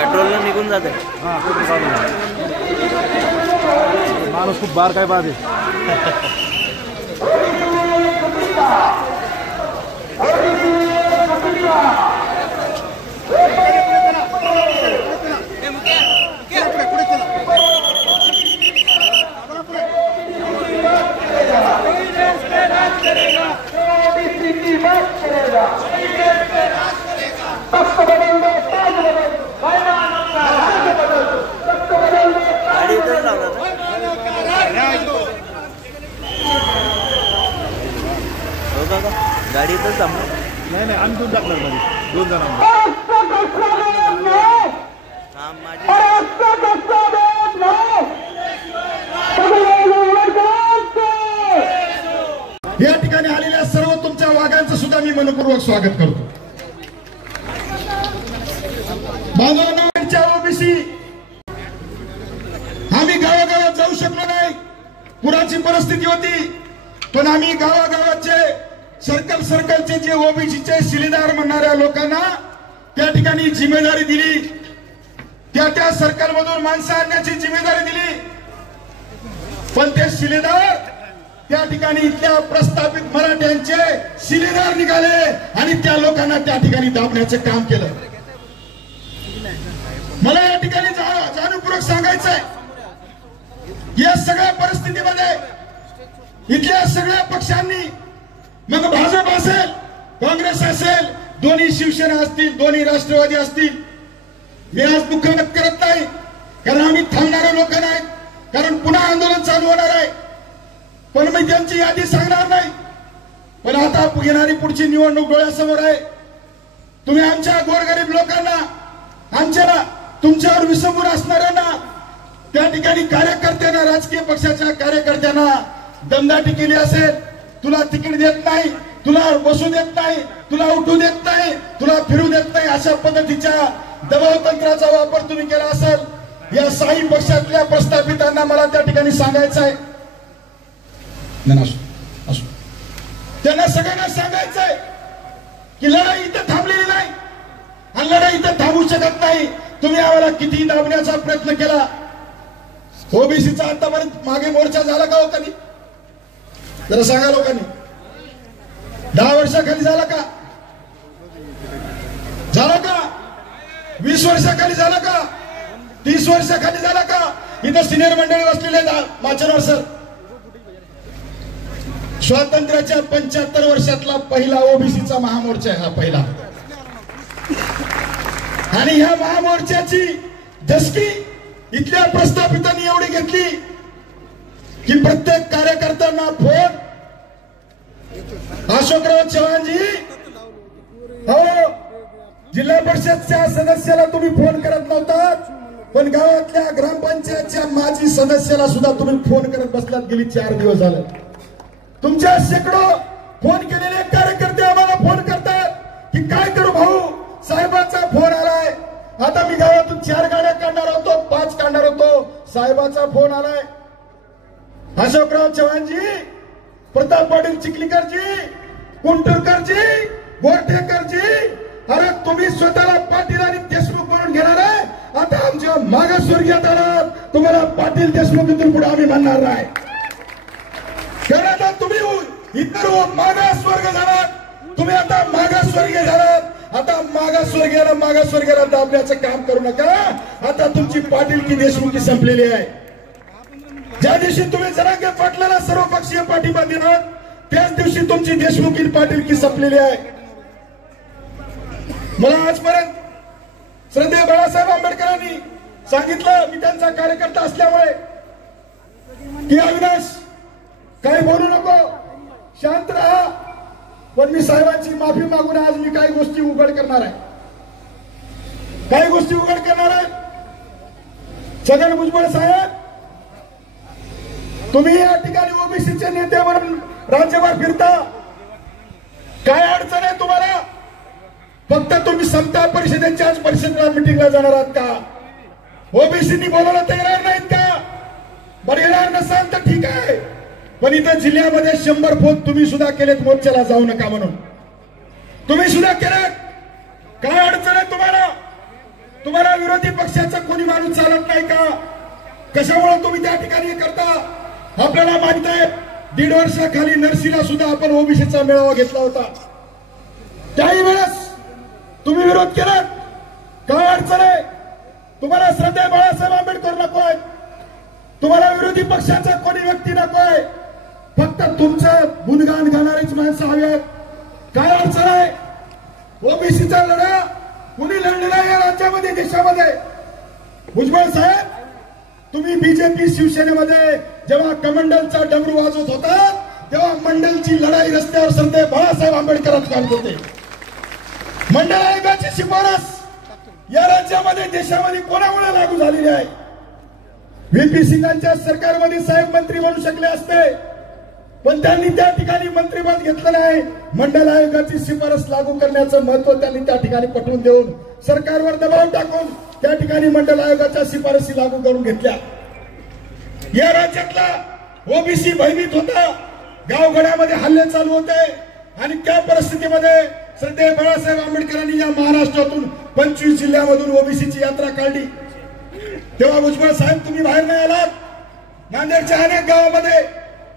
Petrol निघून जाते. हा माणूस खूप बार काय पाहते. गाडी तर थांबलो. नाही आम्ही दोन टाकणार मध्ये 2 जणांना. या ठिकाणी आलेल्या सर्व तुमच्या वाघांचं सुद्धा मी मनपूर्वक स्वागत करतो. बांधवांच्या ओबीसी आम्ही गावागावात जाऊ शकलो नाही, पुराची परिस्थिती होती, पण आम्ही गावागावाचे सर्कलचे जे ओबीसीचे शिलेदार म्हणणाऱ्या लोकांना त्या ठिकाणी जिम्मेदारी दिली. त्या सर्कल मधून माणसं आणण्याची जिम्मेदारी दिली. पण ते शिलेदार त्या ठिकाणी इथल्या प्रस्थापित मराठ्यांचे शिलेदार निघाले आणि त्या लोकांना त्या ठिकाणी दाबण्याचं काम केलं. मला या ठिकाणी जाणीवपूर्वक सांगायचंय, या सगळ्या परिस्थितीमध्ये इथल्या सगळ्या पक्षांनी, मग भाजप असेल, काँग्रेस असेल, दोन्ही शिवसेना असतील, दोन्ही राष्ट्रवादी असतील, मी आज दुःख व्यक्त करत नाही, कारण आम्ही थांबणारे लोक नाहीत, कारण पुन्हा आंदोलन चालू होणार आहे. पण मी त्यांची यादी सांगणार नाही. पण आता येणारी पुढची निवडणूक डोळ्यासमोर आहे. तुम्ही आमच्या गोरगरीब लोकांना, आमच्या तुमच्यावर विसंबून असणाऱ्यांना, त्या ठिकाणी कार्यकर्त्यांना, राजकीय पक्षाच्या कार्यकर्त्यांना दमदाटी केली असेल, तुला तिकीट देत नाही, तुला बसू देत नाही, तुला उठू देत नाही, तुला फिरू देत नाही, अशा पद्धतीच्या दबाव तंत्राचा वापर तुम्ही केला असेल, या साई पक्षातल्या प्रस्थापितांना मला त्या ठिकाणी सांगायचं आहे. त्यांना सगळ्यांना सांगायचंय की लढाई इथं थांबलेली नाही आणि लढाई इथं थांबू शकत नाही. तुम्ही आम्हाला किती दाबण्याचा प्रयत्न केला. ओबीसीचा आतापर्यंत मागे मोर्चा झाला का हो कधी? जरा सांगा लोकांनी. 10 वर्षाखाली झाला का? झाला का? 20 वर्षाखाली झाला का? 30 वर्षाखाली झाला का? इथं सिनियर मंडळी बसलेले माचनवर सर, स्वातंत्र्याच्या 75 वर्षातला पहिला ओबीसीचा महामोर्चा आहे हा पहिला. आणि ह्या महामोर्चाची दशकी इथल्या प्रस्थापितांनी एवढी घेतली की प्रत्येक कार्यकर्त्यांना फोन, अशोकराव चव्हाणजी, हो जिल्हा परिषदच्या सदस्याला तुम्ही फोन करत नव्हता, पण गावातल्या ग्रामपंचायतच्या माजी सदस्याला सुद्धा तुम्ही फोन करत बसलात. गेली 4 दिवस झाले. तुमच्या शेकडो फोन केलेले कार्यकर्ते आम्हाला फोन करतात की काय करू भाऊ, साहेबांचा फोन आलाय. आता मी गावातून 4 गाड्या काढणार होतो, 5 काढणार होतो, साहेबांचा फोन आलाय. अशोकराव चव्हाणजी, प्रताप पाटील चिखलीकरजी, कुंटुरकरजी, गोरठेकरजी, अरे तुम्ही स्वतःला पाटील आणि देशमुख म्हणून घेणार आहे. आता आमच्या मागासवर्गीयात आलात, तुम्हाला पाटील देशमुख इथून पुढे आम्ही म्हणणार नाही. कारण आता तुम्ही इतर मागासवर्ग झालात, तुम्ही आता मागासवर्गीय झालात. आता मागासवर्गीयाला दाबण्याचं काम करू नका. आता तुमची पाटीलकी देशमुखी संपलेली आहे. ज्या दिवशी तुम्ही जरांगे पाटलाला सर्वपक्षीय पाठिंबा देणार, त्याच दिवशी तुमची देशमुखी पाटीलकी संपलेली आहे. मला आजपर्यंत श्रद्धेय बाळासाहेब आंबेडकरांनी सांगितलं, मी त्यांचा कार्यकर्ता असल्यामुळे, की अविनाश काही बोलू नको, शांत राहा. पण मी साहेबांची माफी मागून आज मी काही गोष्टी उघड करणार आहे. छगन भुजबळ साहेब, तुम्ही या ठिकाणी ओबीसीचे नेते म्हणून राज्यभर फिरता, काय अडचण आहे तुम्हाला? फक्त तुम्ही समता परिषदेच्याच परिषदेला मिटिंगला जाणार आहात का? ओबीसीनी बोलायला तयार नाहीत का? बरं येणार नसाल तर ठीक आहे, पण इथं जिल्ह्यामध्ये 100 फोन तुम्ही सुद्धा केलेत मोर्चाला जाऊ नका म्हणून. तुम्ही सुद्धा केलेत. काय अडचण आहे तुम्हाला? तुम्हाला विरोधी पक्षाचा कोणी माणूस चालत नाही का? कशामुळे तुम्ही त्या ठिकाणी करता? आपल्याला माहित आहे 1.5 वर्षाखाली नरसीला सुद्धा आपण ओबीसीचा मेळावा घेतला होता. त्याही वेळेस तुम्ही विरोध केला. काय अडचण आहे? तुम्हाला श्रद्धेय बाळासाहेब आंबेडकर नको आहे, तुम्हाला विरोधी पक्षाचा कोणी व्यक्ती नको आहे, फक्त तुमचं गुणगान गाणारीच माणसं हवी आहेत. काय अडचण आहे? ओबीसीचा लढा कुणी लढलेला आहे या राज्यामध्ये, देशामध्ये? भुजबळ साहेब, तुम्ही बीजेपी शिवसेनेमध्ये जेव्हा कमंडलचा डमरू वाजवत होता तेव्हा मंडलची लढाई रस्त्यावर श्रद्धेय बाळासाहेब आंबेडकरांच काढत होते. मंडल आयोगाची शिफारस या राज्यामध्ये देशामध्ये कोणामुळे लागू झालेली आहे? व्हीपी सिंगांच्या सरकारमध्ये साहेब मंत्री बनू शकले असते, पण त्यांनी त्या ठिकाणी मंत्रिपद घेतलं नाही. मंडल आयोगाची शिफारस लागू करण्याचं महत्व त्यांनी त्या ठिकाणी पटवून देऊन सरकारवर दबाव टाकून त्या ठिकाणी मंडल आयोगाच्या शिफारसी लागू करून घेतल्या. या राज्यातला ओबीसी भयभीत होता, गावगड्यामध्ये हल्ले चालू होते आणि त्या परिस्थितीमध्ये श्रद्धेय बाळासाहेब आंबेडकरांनी या महाराष्ट्रातून 25 जिल्ह्यामधून ओबीसीची यात्रा काढली. तेव्हा भुजबळ साहेब तुम्ही बाहेर नाही आलात. नांदेडच्या अनेक गावामध्ये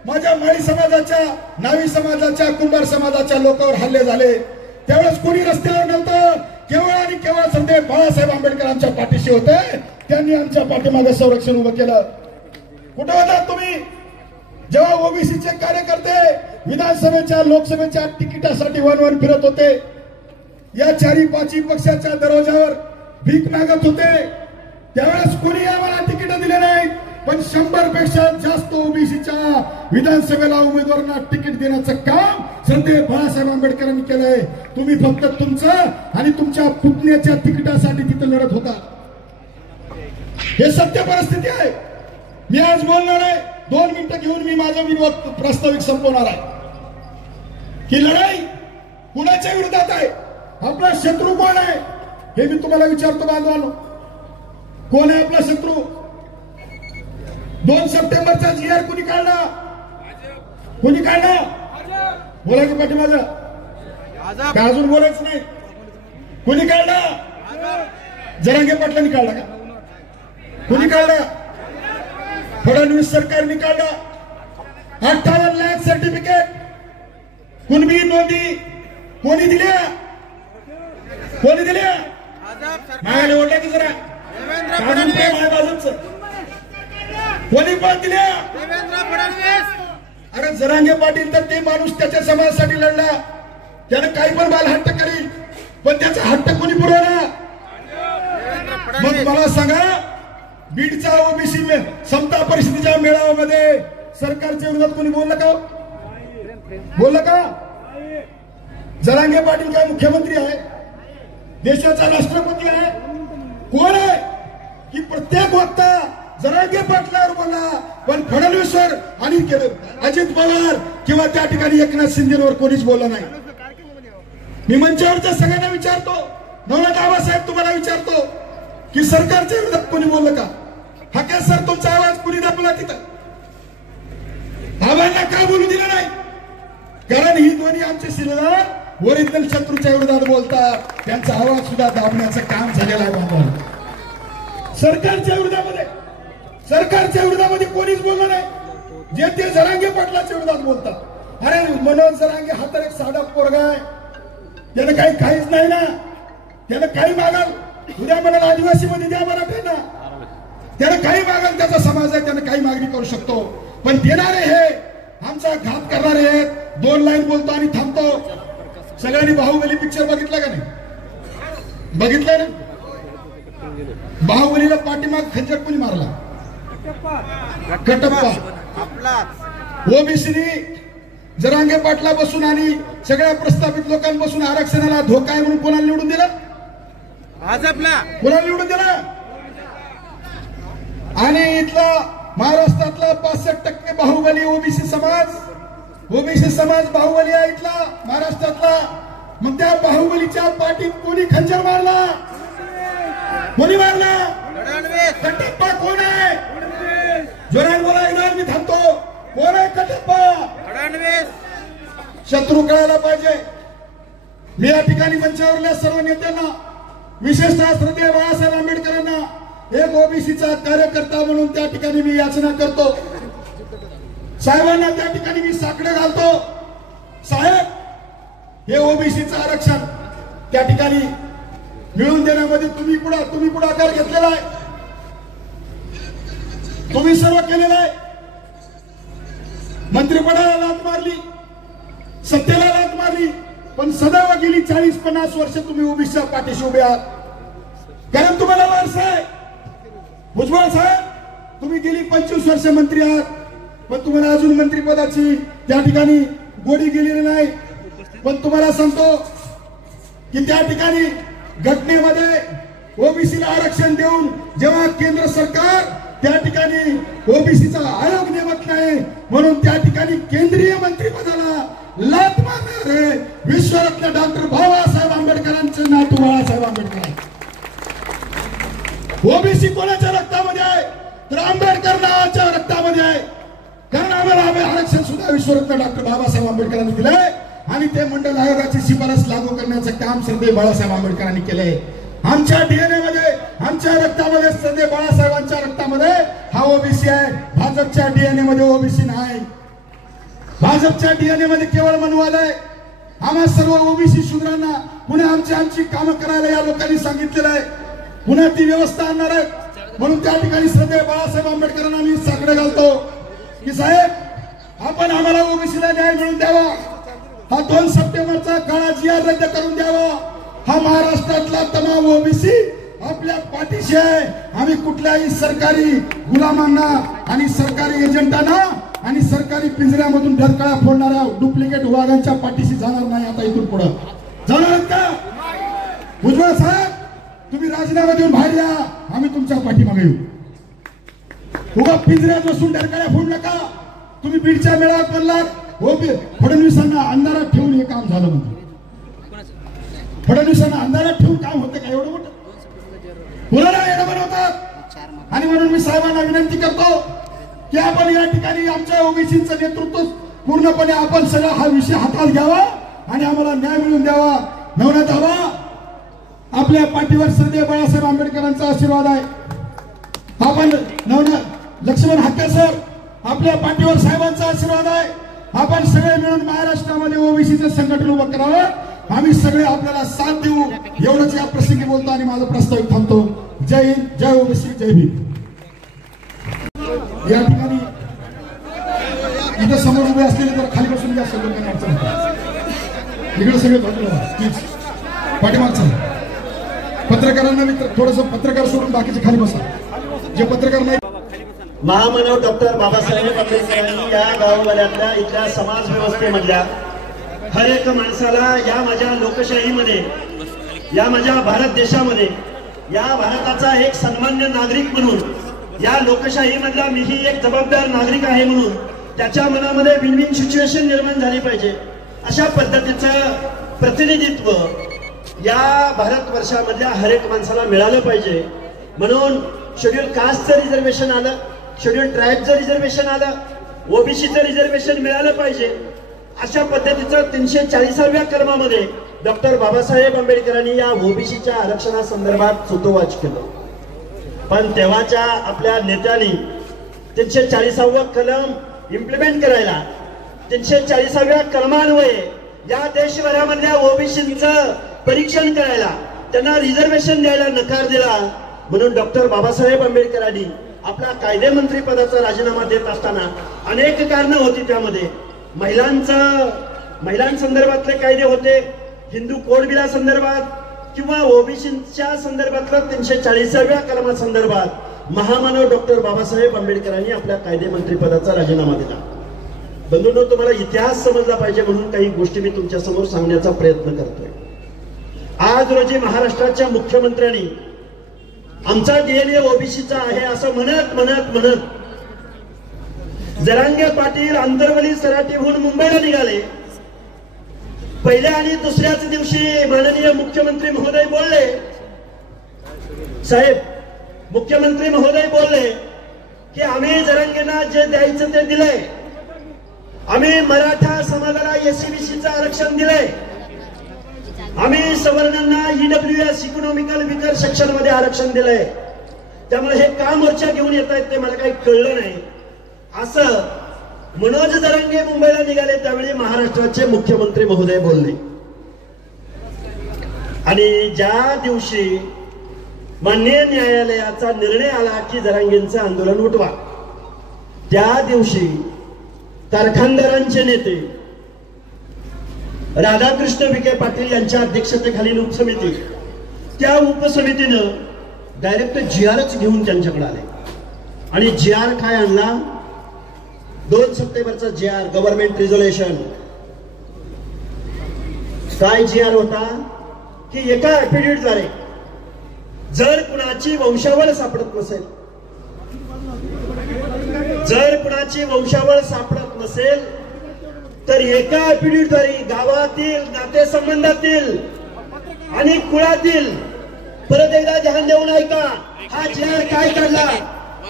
माझ्या माळी समाजाच्या, नावी समाजाच्या, कुंभार समाजाच्या लोकांवर हल्ले झाले. त्यावेळेस कोणी रस्त्यावर नव्हतं. केवळ आणि केवळ श्रद्धेय बाळासाहेब आंबेडकर आमच्या पाठीशी होते. त्यांनी आमच्या पाठीमागे संरक्षण उभं केलं. कुठे होता तुम्ही जेव्हा ओबीसीचे कार्यकर्ते विधानसभेच्या, लोकसभेच्या तिकिटासाठी वन फिरत होते? या 4-5 पक्षाच्या दरवाजावर भीक मागत होते. त्यावेळेस कोणी आम्हाला तिकीट दिले नाही, पण 100 पेक्षा जास्त ओबीसीच्या विधानसभेला उमेदवारांना तिकीट देण्याचं काम श्रद्धेय बाळासाहेब आंबेडकरांनी केलंय. तुम्ही फक्त तुमचं आणि तुमच्या पुतण्याच्या तिकिटासाठी तिथे लढत होता. हे सत्य परिस्थिती आहे. मी आज बोलणार आहे, 2 मिनिटं घेऊन मी माझं विरोध प्रास्ताविक संपवणार आहे. ही लढाई कुणाच्या विरोधात आहे? आपला शत्रू कोण आहे हे मी तुम्हाला विचारतो बांधवांनो. कोण आहे आपला शत्रू? 2 सप्टेंबरचा GR कुणी काढला? कुणी काढला? बोला की पाठीमागं का अजून बोलायचं नाही? कुणी काढला? जरांगे पाटलांनी काढला का? कुणी काढला? फडणवीस सरकारने काढला. 58 लाख सर्टिफिकेट कुणबी नोंदी कोणी दिल्या? कोणी दिल्या? मागायला ओढल्या की जरा अजून प्रेम आहे बाजूचं. कोणी पण दिल्या? अरे जरांगे पाटील तर ते माणूस त्याच्या समाजासाठी लढला. त्यानं काही पण बालहट्ट करील, पण त्याचा हट्ट कोणी पुरवला? मग मला सांगा, बीडचा ओबीसी समता परिषदेच्या मेळाव्यामध्ये सरकारच्या विरोधात कोणी बोललं का? बोललं का? जरांगे पाटील काय मुख्यमंत्री आहे? देशाचा राष्ट्रपती आहे? कोण आहे की प्रत्येक वक्ता जरांगे पाटलावर बोला, पण फडणवीसवर आणि अजित पवार किंवा त्या ठिकाणी एकनाथ शिंदेवर कोणीच बोललं नाही. मी मंचावरच्या सगळ्यांना विचारतो, नवनाथ आबासाहेब तुम्हाला विचारतो की सरकारच्या विरोधात कोणी बोललं का? हाके सर, तुमचा आवाज कुणी दाबला तिथं? आबांना का बोलू दिलं नाही? कारण ही दोन्ही आमचे शिलेदार ओरिजिनल शत्रूच्या विरोधात बोलतात. त्यांचा आवाज सुद्धा दाबण्याचं काम झालेलं आहे. सरकारच्या विरोधामध्ये कोणीच बोललं नाही. जे ते जरांगे पाटलाच्या विरोधात बोलतात. अरे मनोज जरांगे हा तर एक साधा पोरगा आहे. त्यानं काहीच नाही ना. त्यानं काही मागाल, उद्या म्हणाल आदिवासी मध्ये द्या मराठ्यांना. त्यानं काही मागाल, त्याचा समाज आहे, त्यानं काही मागणी करू शकतो. पण देणारे हे आमचा घात करणारे आहेत. 2 लाईन बोलतो आणि थांबतो. सगळ्यांनी बाहुबली पिक्चर बघितला का नाही? बघितलं ना? बाहुबलीला पाठीमाग खंजर कोणी मारला? कटप्पा. ओबीसीनी जरांगे पाटला बसून आणि सगळ्या प्रस्थापित लोकांपासून आरक्षणाला धोका आहे म्हणून कोणाला निवडून दिलं? भाजपला. कोणाला निवडून दिलं? आणि इथला महाराष्ट्रातला 65% बाहुबली ओबीसी समाज बाहुबली आहे इथला महाराष्ट्रातला. मग त्या बाहुबलीच्या पाठीत कोणी खंजर मारला? कोणी मारला? कटप्पा कोण आहे? जोरात बोला, एकदा मी थांबतो. कोण आहे कटप्पा? शत्रू कळायला पाहिजे. मी या ठिकाणी मंचावरल्या सर्व नेत्यांना विशेषतः श्रद्धेय बाळासाहेब आंबेडकरांना एक ओबीसीचा कार्यकर्ता म्हणून त्या ठिकाणी मी याचना करतो. साहेबांना त्या ठिकाणी मी साकडं घालतो. साहेब, हे ओबीसीचं आरक्षण त्या ठिकाणी मिळवून देण्यामध्ये तुम्ही पुढाकार घेतलेला आहे, तुम्ही सर्व केलेलं आहे. मंत्रिपदाला लाथ मारली, सत्तेला लाथ मारली, पण सदैव गेली 40-50 वर्ष तुम्ही ओबीसीच्या पाठीशी उभे आहात. कारण तुम्हाला वारसा आहे. भुजबळ साहेब, तुम्ही गेली 25 वर्ष मंत्री आहात, पण तुम्हाला अजून मंत्रिपदाची त्या ठिकाणी गोडी गेलेली नाही. पण तुम्हाला सांगतो की त्या ठिकाणी घटनेमध्ये ओबीसीला आरक्षण देऊन जेव्हा केंद्र सरकार त्या ठिकाणी ओबीसीचा आयोग नेमत नाही, म्हणून त्या ठिकाणी केंद्रीय मंत्रिपदाला लाथ मारणारे विश्वरत्न डॉक्टर बाबासाहेब आंबेडकरांचे नातू बाळासाहेब आंबेडकर. ओबीसी कोणाच्या रक्तामध्ये आहे? तर आंबेडकर नावाच्या रक्तामध्ये आहे. कारण आम्हाला आरक्षण सुद्धा विश्वरत्न डॉक्टर बाबासाहेब आंबेडकरांनी दिलंय आणि ते मंडल आयोगाची शिफारस लागू करण्याचं काम श्रद्धेय बाळासाहेब आंबेडकरांनी केलंय. आमच्या डीएनए मध्ये, आमच्या रक्तामध्ये, श्रद्धेय बाळासाहेबांच्या रक्तामध्ये हा ओबीसी आहे. भाजपच्या डीएनए मध्ये ओबीसी नाही. भाजपच्या डीएनए मध्ये केवळ मनवाद आहे. आम्हा सर्व ओबीसी शूद्रांना पुन्हा आमची कामं करायला या लोकांनी सांगितलेलं आहे. पुन्हा ती व्यवस्था आणणार आहे. म्हणून त्या ठिकाणी श्रद्धेय बाळासाहेब आंबेडकरांना मी साकडं घालतो की साहेब, आपण आम्हाला ओबीसीला न्याय मिळवून द्यावा. हा 2 सप्टेंबरचा काळा GR रद्द करून द्यावा. हा महाराष्ट्रातला तमाम ओबीसी आपल्या पाठीशी आहे. आम्ही कुठल्याही सरकारी गुलामांना आणि सरकारी एजंटांना आणि सरकारी पिंजऱ्यामधून ढरकळा फोडणाऱ्या डुप्लिकेट वाघांच्या पाठीशी जाणार नाही. आता इथून पुढे जाणार का? भुजबळ साहेब, तुम्ही राजीनामा देऊन बाहेर या, आम्ही तुमच्या पाठीमागे येऊ. उगा पिंजऱ्यात बसून ढरकळ्या फोडू नका. तुम्ही बीडच्या मेळाव्यात म्हणलात फडणवीसांना अंधारात ठेवून हे काम झालं म्हणून. फडणवीसांना अंधारात ठेवून काम होतं का एवढं मोठं? मुलांना येणं बनवतात. आणि म्हणून मी साहेबांना विनंती करतो की आपण या ठिकाणी आमच्या ओबीसीचं नेतृत्व पूर्णपणे आपण सगळा हा विषय हातात घ्यावा आणि आम्हाला न्याय मिळवून द्यावा. नवनाथ आबा, आपल्या पाठीवर श्रद्धेय बाळासाहेब आंबेडकरांचा आशीर्वाद आहे. आपण नवनाथ लक्ष्मण हाके सर, आपल्या पाठीवर साहेबांचा आशीर्वाद आहे. आपण सगळे मिळून महाराष्ट्रामध्ये ओबीसीचं संघटन उभं करावं. आम्ही सगळे आपल्याला साथ देऊ. एवढंच या प्रसंगी बोलतो आणि माझं प्रस्तावित थांबतो. जय हिंद, जय ओबीसी, जय भीम. या ठिकाणी इथं समोर उभे असलेले तर खाली बसून घ्या. सगळं अडचण इकडे सगळे पाठीमागचं पत्रकारांना मी थोडस पत्रकार सोडून बाकीचे खाली बसा. जे पत्रकार नाही. महामानव डॉक्टर बाबासाहेब आंबेडकरांनी या गावावाल्यातल्या इथल्या समाज व्यवस्थेमधल्या हर एक माणसाला या माझ्या लोकशाहीमध्ये, या माझ्या भारत देशामध्ये, या भारताचा एक सन्मान्य नागरिक म्हणून, या लोकशाहीमधला मीही एक जबाबदार नागरिक आहे म्हणून त्याच्या मनामध्ये विन विन सिच्युएशन निर्माण झाली पाहिजे. अशा पद्धतीचं प्रतिनिधित्व या भारतवर्षामधल्या हर एक माणसाला मिळालं पाहिजे. म्हणून शेड्यूल कास्टचं रिझर्वेशन आलं, शेड्यूल ट्राईबचं रिझर्वेशन आलं, ओबीसीचं रिझर्वेशन मिळालं पाहिजे. अशा पद्धतीचं 340व्या कलमामध्ये डॉक्टर बाबासाहेब आंबेडकरांनी या ओबीसीच्या आरक्षणासंदर्भात सूतोवाच केलं. पण तेव्हाच्या आपल्या नेत्यांनी 340वा कलम इम्प्लिमेंट करायला, 340व्या कलमान्वये या देशभरामधल्या ओबीसींचं परीक्षण करायला, त्यांना रिझर्वेशन द्यायला नकार दिला. म्हणून डॉक्टर बाबासाहेब आंबेडकरांनी आपला कायदेमंत्री पदाचा राजीनामा देत असताना अनेक कारणं होती. त्यामध्ये महिलांसंदर्भातले कायदे होते, हिंदू कोड बिला संदर्भात किंवा ओबीसीच्या संदर्भातल्या 340व्या कलमासंदर्भात महामानव डॉक्टर बाबासाहेब आंबेडकरांनी आपल्या कायदेमंत्री पदाचा राजीनामा दिला. बंधूंनो, तुम्हाला इतिहास समजला पाहिजे म्हणून काही गोष्टी मी तुमच्या समोर सांगण्याचा प्रयत्न करतोय. आज रोजी महाराष्ट्राच्या मुख्यमंत्र्यांनी आमचा डीएनए ओबीसीचा आहे असं म्हणत म्हणत म्हणत जरांगे पाटील आंतरवली सराटीहून मुंबईला निघाले. पहिल्या आणि दुसऱ्याच दिवशी माननीय मुख्यमंत्री महोदय बोलले, साहेब मुख्यमंत्री महोदय बोलले की आम्ही जरांगेंना जे द्यायचं ते दिलंय, आम्ही मराठा समाजाला एससीबीसीचं आरक्षण दिलंय. आम्ही सवर्णांना EWS इकॉनॉमिकल विकर सेक्शन मध्ये आरक्षण दिलंय. त्यामुळे हे का मोर्चा घेऊन येत आहेत ते मला काही कळलं नाही. असं मनोज जरांगे मुंबईला निघाले त्यावेळी महाराष्ट्राचे मुख्यमंत्री महोदय बोलले. आणि ज्या दिवशी माननीय न्यायालयाचा निर्णय आला की जरांगेंचं आंदोलन उठवा, त्या दिवशी कारखानदारांचे नेते राधाकृष्ण विखे पाटील यांच्या अध्यक्षतेखालील उपसमिती, त्या उपसमितीनं डायरेक्ट GRच घेऊन त्यांच्याकडे आले. आणि GR काय आणला? 2 सप्टेंबरचा GR, गव्हर्नमेंट रिझोल्युशन. काय GR होता की एका ऍफिडेव्हिटद्वारे जर कुणाची वंशावळ सापडत नसेल, जर कुणाची वंशावळ सापडत नसेल तर एका ऍफिडेव्हिटद्वारे गावातील, नातेसंबंधातील आणि कुळातील, परत एकदा ध्यान देऊन ऐका, हा GR काय काढला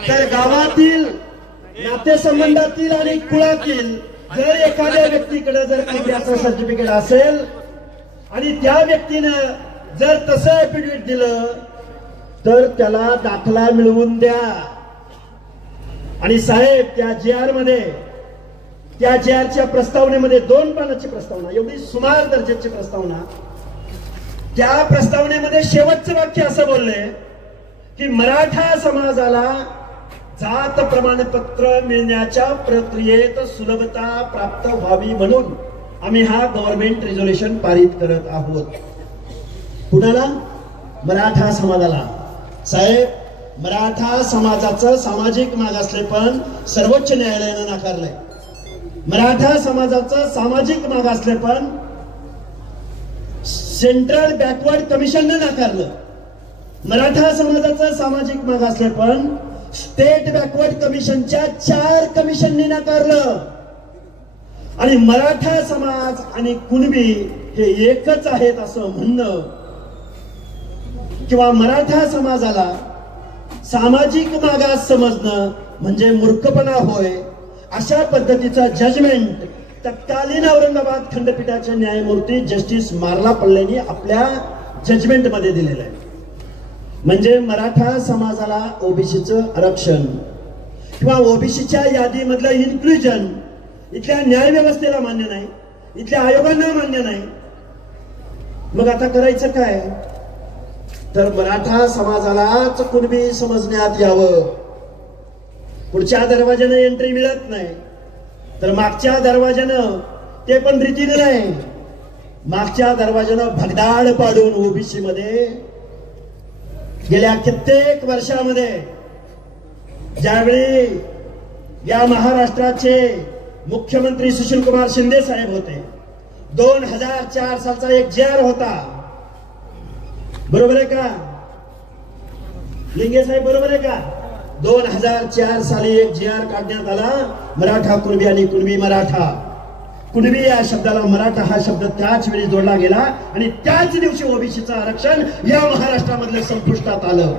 तर गावातील, नातेसंबंधातील आणि कुळातील जर एखाद्या व्यक्तीकडे जर काही सर्टिफिकेट असेल आणि त्या व्यक्तीनं जर तसं ऍफिडेव्हिट दिलं तर त्याला दाखला मिळवून द्या. आणि साहेब त्या GR मध्ये, त्या GRच्या प्रस्तावनेमध्ये 2 पानाची प्रस्तावना, एवढी सुमार दर्जाची प्रस्तावना, त्या प्रस्तावनेमध्ये शेवटचं वाक्य असं बोलले की मराठा समाजाला जात प्रमाणपत्र मिळण्याच्या प्रक्रियेत सुलभता प्राप्त व्हावी म्हणून आम्ही हा गव्हर्नमेंट रिझोल्युशन पारित करत आहोत. कुणाला? मराठा समाजाला. साहेब, मराठा समाजाचं सामाजिक मागासलेपण सर्वोच्च न्यायालयानं नाकारलंय. मराठा समाजाचं सामाजिक मागासलेपण सेंट्रल बॅकवर्ड कमिशनने नाकारलं. मराठा समाजाचं सामाजिक मागासलेपण स्टेट बॅकवर्ड कमिशनच्या 4 कमिशननी नाकारलं. आणि मराठा समाज आणि कुणबी हे एकच आहेत असं म्हणणं किंवा मराठा समाजाला सामाजिक मागास समजणं म्हणजे मूर्खपणा होय, अशा पद्धतीचा जजमेंट तत्कालीन औरंगाबाद खंडपीठाचे न्यायमूर्ती जस्टिस मार्ला पल्लेनी आपल्या जजमेंट मध्ये दिलेलं आहे. म्हणजे मराठा समाजाला ओबीसीचं आरक्षण किंवा ओबीसीच्या यादीमधलं इन्क्लुजन इथल्या न्याय व्यवस्थेला मान्य नाही, इथल्या आयोगांना मान्य नाही. मग आता करायचं काय? तर मराठा समाजालाच कुणबी समजण्यात यावं. पुढच्या दरवाज्यानं एंट्री मिळत नाही तर मागच्या दरवाज्यानं, ते पण रीतीने नाही, मागच्या दरवाज्यानं भगदाड पाडून ओबीसी मध्ये गेल्या कित्येक वर्षामध्ये ज्यावेळी या महाराष्ट्राचे मुख्यमंत्री सुशीलकुमार शिंदे साहेब होते, 2004 सालचा एक GR होता, बरोबर आहे का लिंगे साहेब, बरोबर आहे का? 2004 साली एक GR काढण्यात आला, मराठा कुणबी आणि कुणबी मराठा. कुणबी या शब्दाला मराठा हा शब्द त्याच वेळी जोडला गेला आणि त्याच दिवशी ओबीसीचं आरक्षण या महाराष्ट्रामधलं संपुष्टात आलं.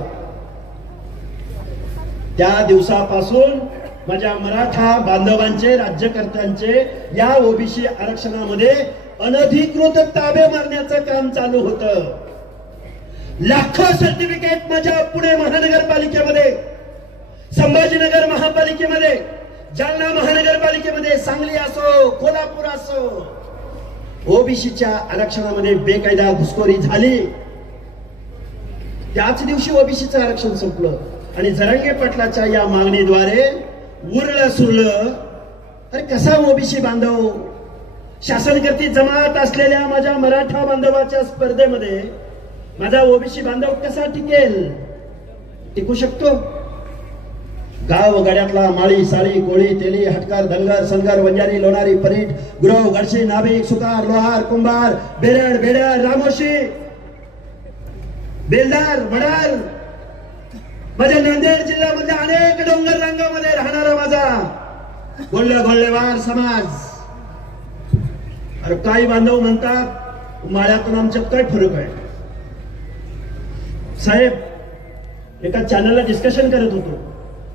त्या दिवसापासून माझ्या मराठा बांधवांचे, राज्यकर्त्यांचे या ओबीसी आरक्षणामध्ये अनधिकृत ताबे मारण्याचं काम चालू होतं. लाखो सर्टिफिकेट माझ्या पुणे महानगरपालिकेमध्ये, संभाजीनगर महापालिकेमध्ये, जालना महानगरपालिकेमध्ये, सांगली असो, कोल्हापूर असो, ओबीसीच्या आरक्षणामध्ये बेकायदा घुसखोरी झाली. त्याच दिवशी ओबीसीचं आरक्षण संपलं आणि जरांगे पाटलाच्या या मागणीद्वारे उरलं सुरलं. अरे कसा ओबीसी बांधव शासनकर्ती जमात असलेल्या माझ्या मराठा बांधवाच्या स्पर्धेमध्ये माझा ओबीसी बांधव कसा टिकेल? टिकू शकतो? गाव गड्यातला माळी, साळी, कोळी, तेली, हटकार, धनगर, सनगर, वंजारी, लोणारी, परीट, गुरव, गडशी, नाभिक, सुतार, लोहार, कुंभार, बेरड, बेड्यार, रामोशी, बेलदार, वडार, माझ्या नांदेड जिल्ह्यामधल्या अनेक डोंगर रांगामध्ये राहणारा माझा गोल्हेवार समाज. अरे काही बांधव म्हणतात माळ्यातून आमच्यात काय फरक आहे? साहेब, एका चॅनलला डिस्कशन करत होतो,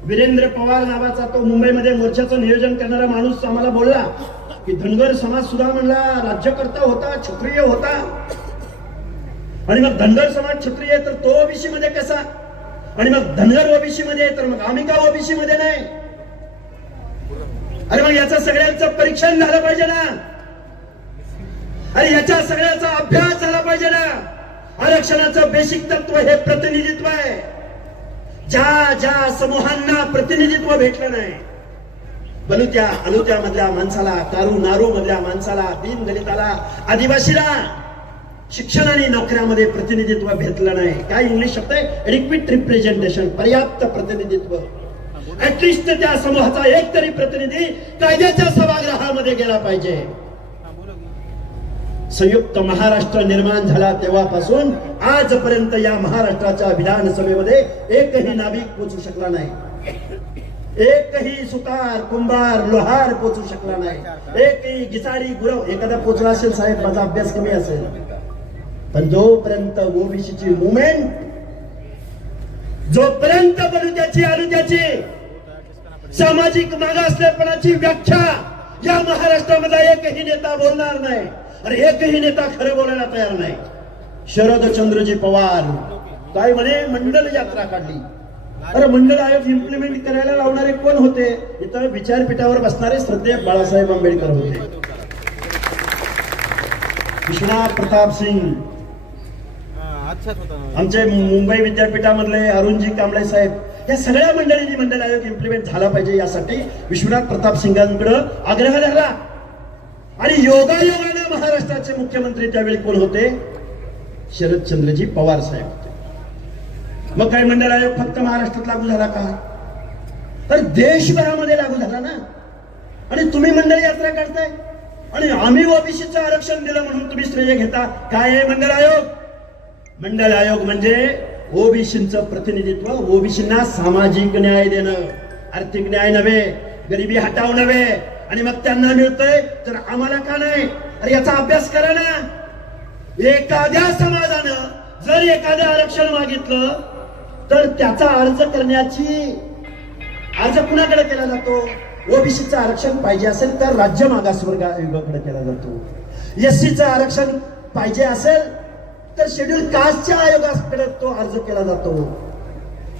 वीरेंद्र पवार नावाचा तो मुंबईमध्ये मोर्चाचं नियोजन करणारा माणूस आम्हाला बोलला की धनगर समाज सुद्धा म्हणला राज्यकर्ता होता, क्षत्रिय होता, आणि मग धनगर समाज क्षत्रिय तर तो ओबीसी मध्ये कसा, आणि मग धनगर ओबीसी मध्ये तर मग आम्ही का ओबीसी मध्ये नाही? अरे मग याचं सगळ्यांचं परीक्षण झालं पाहिजे ना, अरे याच्या सगळ्याचा अभ्यास झाला पाहिजे ना. आरक्षणाचं बेसिक तत्व हे प्रतिनिधित्व आहे. ज्या ज्या समूहांना प्रतिनिधित्व भेटलं नाही, बलुत्या अलुत्या मधल्या माणसाला, कारू नारू मधल्या माणसाला, दीन दलिताला, आदिवासीला शिक्षण आणि नोकऱ्यामध्ये प्रतिनिधित्व भेटलं नाही. काय इंग्लिश शब्द आहे? एडिक्विट रिप्रेझेंटेशन, पर्याप्त प्रतिनिधित्व. ऍटलिस्ट त्या समूहाचा एक तरी प्रतिनिधी कायद्याच्या सभागृहामध्ये गेला पाहिजे. संयुक्त महाराष्ट्र निर्माण झाला तेव्हापासून आजपर्यंत या महाराष्ट्राच्या विधानसभेमध्ये एकही नाभिक पोचू शकला नाही, एकही सुतार कुंभार लोहार पोचू शकला नाही, एकही गिसाडी गुरव एखादा पोचला असेल. साहेब माझा अभ्यास कमी असेल, पण जोपर्यंत ओबीसीची मुवमेंट, जोपर्यंत बलुत्याची अलुत्याची सामाजिक मागासलेपणाची व्याख्या या महाराष्ट्रामधला एकही नेता बोलणार नाही, अरे एकही नेता खरं बोलायला तयार नाही. शरदचंद्रजी पवार काय म्हणे, मंडल यात्रा काढली. अरे मंडल आयोग इम्प्लिमेंट करायला लावणारे कोण होते? इथं विचारपीठावर बसणारे श्रद्धेय बाळासाहेब आंबेडकर होते. विश्वनाथ प्रताप सिंग, आमचे मुंबई विद्यापीठामधले अरुणजी कांबळे साहेब, या सगळ्या मंडळींनी मंडल आयोग इम्प्लिमेंट झाला पाहिजे यासाठी विश्वनाथ प्रताप सिंगांकडे आग्रह धरला. आणि योगायोगाने महाराष्ट्राचे मुख्यमंत्री त्यावेळी कोण होते? शरदचंद्रजी पवार साहेब होते. मग काय मंडल आयोग फक्त महाराष्ट्रात लागू झाला का? तर देशभरामध्ये लागू झाला ना. आणि तुम्ही मंडळ यात्रा काढताय आणि आम्ही ओबीसीचं आरक्षण दिलं म्हणून तुम्ही श्रेय घेता. काय आहे मंडल आयोग? मंडल आयोग म्हणजे ओबीसीचं प्रतिनिधित्व, ओबीसींना सामाजिक न्याय देणं, आर्थिक न्याय नव्हे, गरिबी हटाव नव्हे. आणि मग त्यांना मिळतंय तर आम्हाला का नाही? अरे याचा अभ्यास करा ना. एखाद्या समाजानं जर एखादं आरक्षण मागितलं तर त्याचा अर्ज कुणाकडे केला जातो? ओबीसीचं आरक्षण पाहिजे असेल तर राज्य मागासवर्ग आयोगाकडे केला जातो. एससीचं आरक्षण पाहिजे असेल तर शेड्यूल कास्टच्या आयोगाकडे तो अर्ज केला जातो,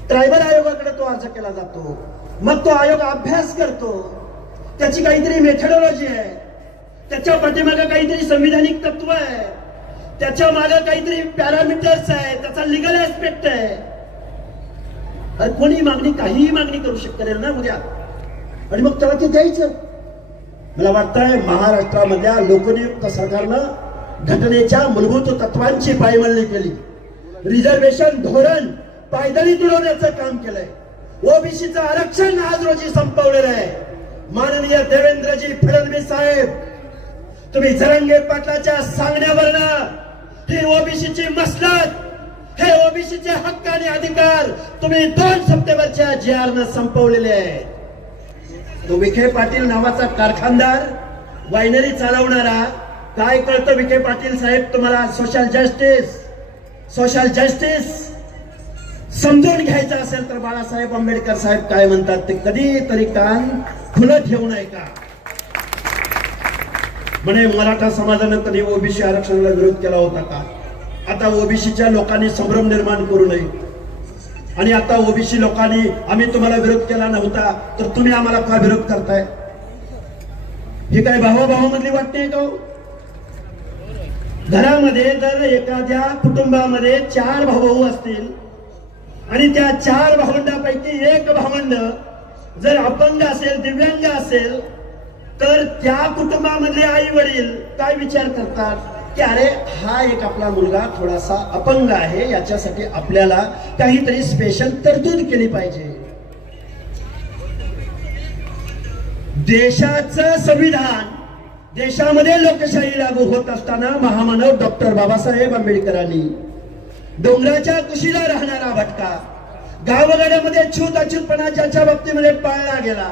ट्रायबल आयोगाकडे तो अर्ज केला जातो. मग तो आयोग अभ्यास करतो, त्याची काहीतरी मेथडॉलॉजी आहे, त्याच्या पाठीमागे काहीतरी संविधानिक तत्व आहे, त्याच्या मागे काहीतरी पॅरामीटर्स आहे, त्याचा लिगल ऍस्पेक्ट आहे. कोणी मागणी काहीही मागणी करू शकते ना उद्या, आणि मग त्याला ते द्यायचं. मला वाटतंय महाराष्ट्रामधल्या लोकनियुक्त सरकारनं घटनेच्या मूलभूत तत्वांची पायमल्ली केली, रिझर्वेशन धोरण पायदळी तुडवण्याचं काम केलंय. ओबीसीचं आरक्षण आज रोजी संपवलेलं आहे. माननीय देवेंद्रजी फडणवीस साहेब, तुम्ही जरांगे पाटलाच्या सांगण्यावरनं ही ओबीसीची मसलत, हे ओबीसीचे हक्क आणि अधिकार तुम्ही 2 सप्टेंबरच्या JR संपवलेले आहेत. तो विखे पाटील नावाचा कारखानदार, वायनरी चालवणारा, काय कळतं विखे पाटील साहेब तुम्हाला? सोशल जस्टिस समजून घ्यायचं असेल तर बाळासाहेब आंबेडकर साहेब काय म्हणतात ते कधीतरी कान खुलं ठेवू नये का? म्हणे मराठा समाजानं कधी ओबीसी आरक्षणाला विरोध केला होता का? आता ओबीसीच्या लोकांनी संभ्रम निर्माण करू नये. आणि आता ओबीसी लोकांनी आम्ही तुम्हाला विरोध केला नव्हता तर तुम्ही आम्हाला का विरोध करताय? ही काय भावाभावामधली वाटते का? घरामध्ये जर एखाद्या कुटुंबामध्ये 4 भाऊ असतील आणि त्या 4 भावंडापैकी एक भावंड जर अपंग असेल, दिव्यांग असेल, तर त्या कुटुंबामधले आई वडील काय विचार करतात की अरे हा एक आपला मुलगा थोडासा अपंग आहे, याच्यासाठी आपल्याला काहीतरी स्पेशल तरतूद केली पाहिजे. देशाचं संविधान, देशामध्ये लोकशाही लागू होत असताना महामानव डॉक्टर बाबासाहेब आंबेडकरांनी डोंगराच्या कुशीला राहणारा भटका, गावगाड्यामध्ये छूत अछूतपणा ज्याच्या बाबतीमध्ये पाळला गेला,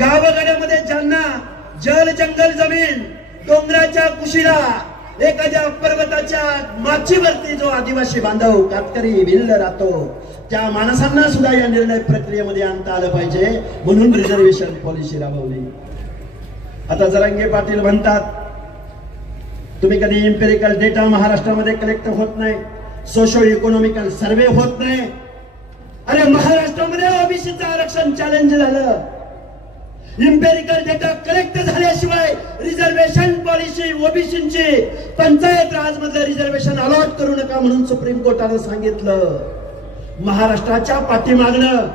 गावगाड्यामध्ये ज्यांना जल जंगल जमीन डोंगराच्या कुशीला एखाद्या पर्वताच्या माचीवरती जो आदिवासी बांधव कातकरी भिल्ल राहतो, त्या माणसांना सुद्धा या निर्णय प्रक्रियेमध्ये आणता आलं पाहिजे, म्हणून रिझर्वेशन पॉलिसी राबवली. आता जरांगे पाटील म्हणतात तुम्ही कधी इम्पेरिकल डेटा महाराष्ट्रामध्ये कलेक्ट होत नाही, सोशो इकॉनॉमिकल सर्वे होत नाही. अरे महाराष्ट्रामध्ये ओबीसीचं आरक्षण चॅलेंज झालं. इम्पेरिकल डेटा कलेक्ट झाल्याशिवाय रिझर्वेशन पॉलिसी ओबीसीची पंचायत राज मधलं रिझर्वेशन अलॉट करू नका म्हणून सुप्रीम कोर्टानं सांगितलं. महाराष्ट्राच्या पाठीमागणं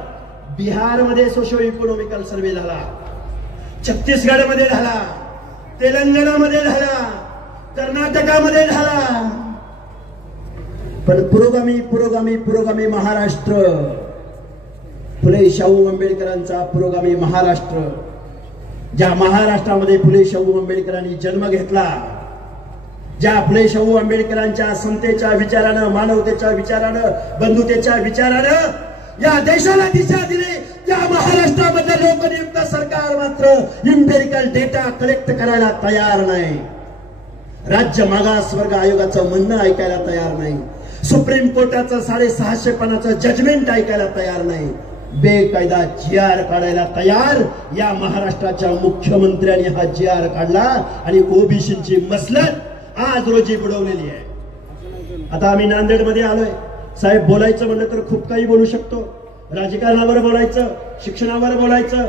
बिहारमध्ये सोशो इकॉनॉमिकल सर्वे झाला, छत्तीसगडमध्ये झाला, तेलंगणामध्ये झाला, कर्नाटकामध्ये झाला. पण पुरोगामी पुरोगामी पुरोगामी महाराष्ट्र, फुले शाहू आंबेडकरांचा पुरोगामी महाराष्ट्र, ज्या महाराष्ट्रामध्ये फुले शाहू आंबेडकरांनी जन्म घेतला, ज्या फुले शाहू आंबेडकरांच्या समतेच्या विचारानं, मानवतेच्या विचारानं, बंधुतेच्या विचारानं या देशाला दिशा दिली, त्या महाराष्ट्रामधलं लोकनियुक्त सरकार मात्र इम्पेरिकल डेटा कलेक्ट करायला तयार नाही. राज्य मागासवर्ग आयोगाचं म्हणणं ऐकायला तयार नाही. सुप्रीम कोर्टाचं 650 पानाचं जजमेंट ऐकायला तयार नाही. बेकायदा GR काढायला तयार या महाराष्ट्राच्या मुख्यमंत्र्यांनी हा GR काढला आणि ओबीसीची मसलत आज रोजी बुडवलेली आहे. आता आम्ही नांदेडमध्ये आलोय. साहेब, बोलायचं म्हणलं तर खूप काही बोलू शकतो. राजकारणावर बोलायचं, शिक्षणावर बोलायचं.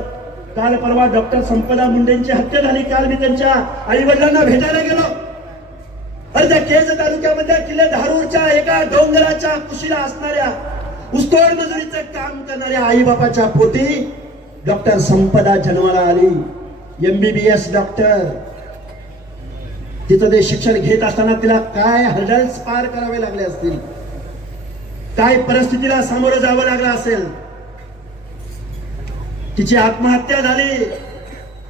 काल परवा डॉक्टर संपदा मुंडेंची हत्या झाली. काल मी त्यांच्या आई वडिलांना भेटायला गेलो. अरे त्या केज तालुक्यामधल्या किल्ले धारूरच्या एका डोंगराच्या कुशीला असणाऱ्या ऊसतोड मजुरीचं काम करणाऱ्या आई बापाच्या पोटी डॉक्टर संपदा जन्माला आली. MBBS doctor. तिचं ते शिक्षण घेत असताना तिला काय हर्डल्स पार करावे लागले असतील, काय परिस्थितीला सामोरं जावं लागलं असेल. तिची आत्महत्या झाली.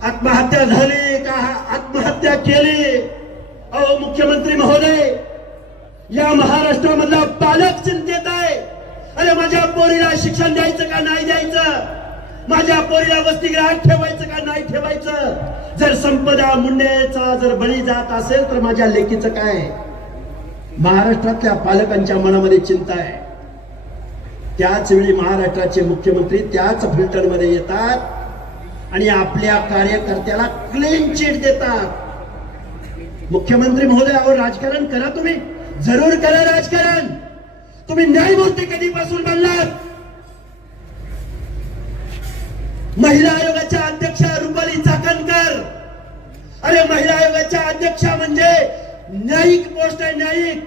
आत्महत्या झाली का आत्महत्या केली? अहो मुख्यमंत्री महोदय, या महाराष्ट्रामधला पालक चिंतेत आहे. अरे माझ्या पोरीला शिक्षण द्यायचं का नाही द्यायचं, माझ्या पोरीला वसतिगृहात ठेवायचं का नाही ठेवायचं. जर संपदा मुंडेचा जर बळी जात असेल तर माझ्या लेकीचं काय? महाराष्ट्रातल्या पालकांच्या मनामध्ये चिंता आहे. त्याच वेळी महाराष्ट्राचे मुख्यमंत्री त्याच फिल्टरमध्ये येतात आणि आपल्या कार्यकर्त्याला क्लीन चिट देतात. मुख्यमंत्री महोदय, अहो राजकारण करा, तुम्ही जरूर करा राजकारण. तुम्ही न्यायमूर्ती कधीपासून बनलात? महिला आयोगाच्या अध्यक्षा रुपाली चाकणकर. अरे महिला आयोगाच्या अध्यक्षा म्हणजे न्यायिक पोस्ट आहे, न्यायिक.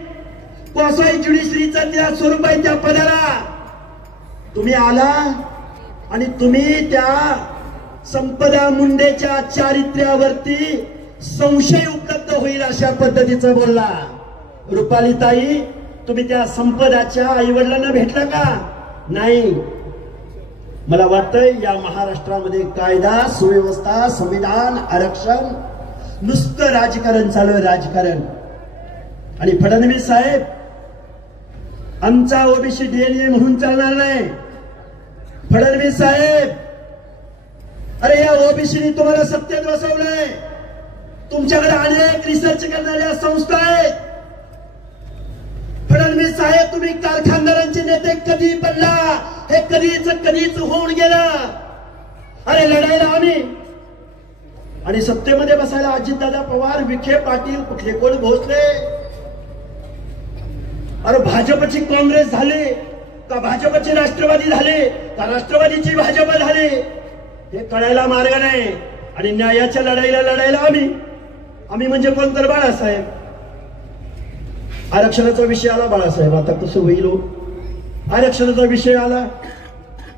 क्वासाई ज्युडिशरीचा त्या स्वरूप आहे त्या पदाला. तुम्ही आला आणि तुम्ही त्या संपदा मुंडेच्या चारित्र्यावरती संशय उपलब्ध होईल अशा पद्धतीचं बोलला. रुपाली ताई, तुम्ही त्या संपदाच्या आई वडिलांना भेटला का? नाही. मला वाटतंय या महाराष्ट्रामध्ये कायदा सुव्यवस्था, संविधान, आरक्षण, नुसतं राजकारण चालू आहे, राजकारण. आणि फडणवीस साहेब, आमचा ओबीसी DNA म्हणून चालणार नाही. फडणवीस साहेब, अरे या ओबीसीने तुम्हाला सत्तेत बसवलंय. तुमच्याकडे अनेक रिसर्च करणाऱ्या संस्था आहेत. फडणवीस साहेब, तुम्ही कारखानदारांचे नेते कधी बनला हे कधीच होऊन गेलं. अरे लढायला आम्ही आणि सत्तेमध्ये बसायला अजितदादा पवार, विखे पाटील, कुठले कोण भोसले. अरे भाजपची काँग्रेस झाली का भाजपची राष्ट्रवादी झाली का राष्ट्रवादीची भाजप झाली हे कळायला मार्ग नाही. आणि न्यायाच्या लढाईला आम्ही म्हणजे कोण तर बाळासाहेब. आरक्षणाचा विषय आला बाळासाहेब, आता कसं होईल? आरक्षणाचा विषय आला,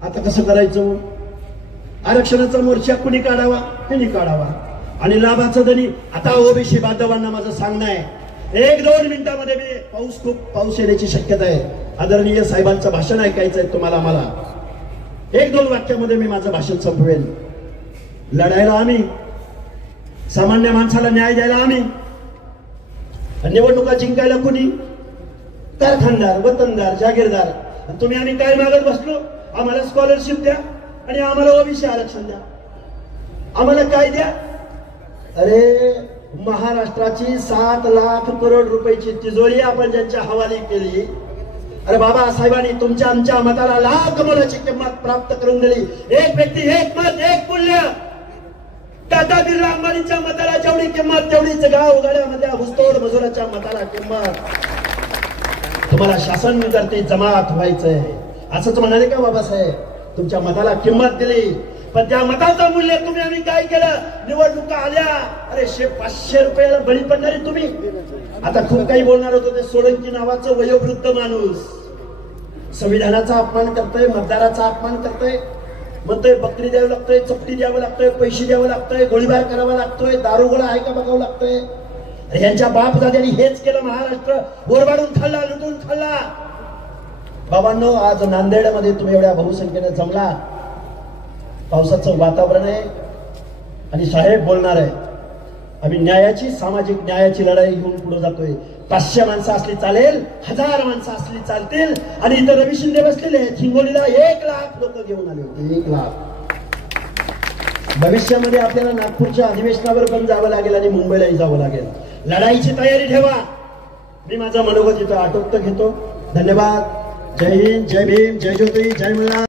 आता कसं करायचं? आरक्षणाचा मोर्चा कुणी काढावा? त्यांनी काढावा. आणि लाभाचं धनी आता ओबीसी बांधवांना माझं सांगणं आहे, 1-2 मिनिटांमध्ये मी खूप पाऊस येण्याची शक्यता आहे. आदरणीय साहेबांचं भाषण ऐकायचं आहे तुम्हाला. मला 1-2 वाक्यामध्ये मी माझं भाषण संपवेल. लढायला आम्ही, सामान्य माणसाला न्याय द्यायला आम्ही, निवडणुका जिंकायला कुणी? कारखानदार, वतनदार, जागीरदार. तुम्ही आम्ही काय मागत बसलो? आम्हाला स्कॉलरशिप द्या आणि आम्हाला ओबीसी आरक्षण द्या. आम्हाला काय द्या? अरे महाराष्ट्राची 7 लाख करोड रुपयाची तिजोरी आपण ज्यांच्या हवाली केली. अरे बाबा साहेबांनी तुमच्या आमच्या मताला लाख मोलाची किंमत प्राप्त करून दिली. एक व्यक्ती, एक मत, एक मूल्य. टाटा बिर्ला अंबानीच्या मताला जेवढी किंमत तेवढीच गाव गाड्यामध्ये ऊसतोड मजुराच्या मताला किंमत. तुम्हाला शासन करते जमात व्हायचंय असंच म्हणाले का बाबासाहेब? तुमच्या मताला किंमत दिली पण त्या मताचं मूल्य तुम्ही आम्ही काय केलं? निवडणुका आल्या अरे 500 रुपयाला बळी पडणारे तुम्ही. आता खूप काही बोलणार होतो ते सोळंकी नावाचं वयोवृद्ध माणूस संविधानाचा अपमान करतोय, मतदाराचा अपमान करतोय, म्हणतोय बकरी द्यावं लागतोय, चपटी द्यावं लागतोय, पैसे द्यावं लागतोय, गोळीबार करावा लागतोय, दारुगोळा आहे का बघावं लागतोय. यांच्या बाप दाद्यांनी हेच केलं. महाराष्ट्र ओरबाडून खाल्ला, लुटून खाल्ला. बाबांनो आज नांदेडमध्ये तुम्ही एवढ्या बहुसंख्येने जमला, पावसाचं वातावरण आहे आणि साहेब बोलणार आहे. आम्ही न्यायाची सामाजिक न्यायाची लढाई घेऊन पुढे जातोय. 500 माणसं असली चालेल, 1000 माणसं असली चालतील. आणि इथं रवी शिंदे बसलेले आहेत. हिंगोलीला 1 लाख लोक घेऊन आले होते. 1 लाख. भविष्यामध्ये आपल्याला नागपूरच्या अधिवेशनावर पण जावं लागेल आणि मुंबईलाही जावं लागेल. लढाईची तयारी ठेवा. मी माझा मनोगत इथं आटोपत घेतो. धन्यवाद. जय हिंद, जय भीम, जय ज्योती, जय मल्हार.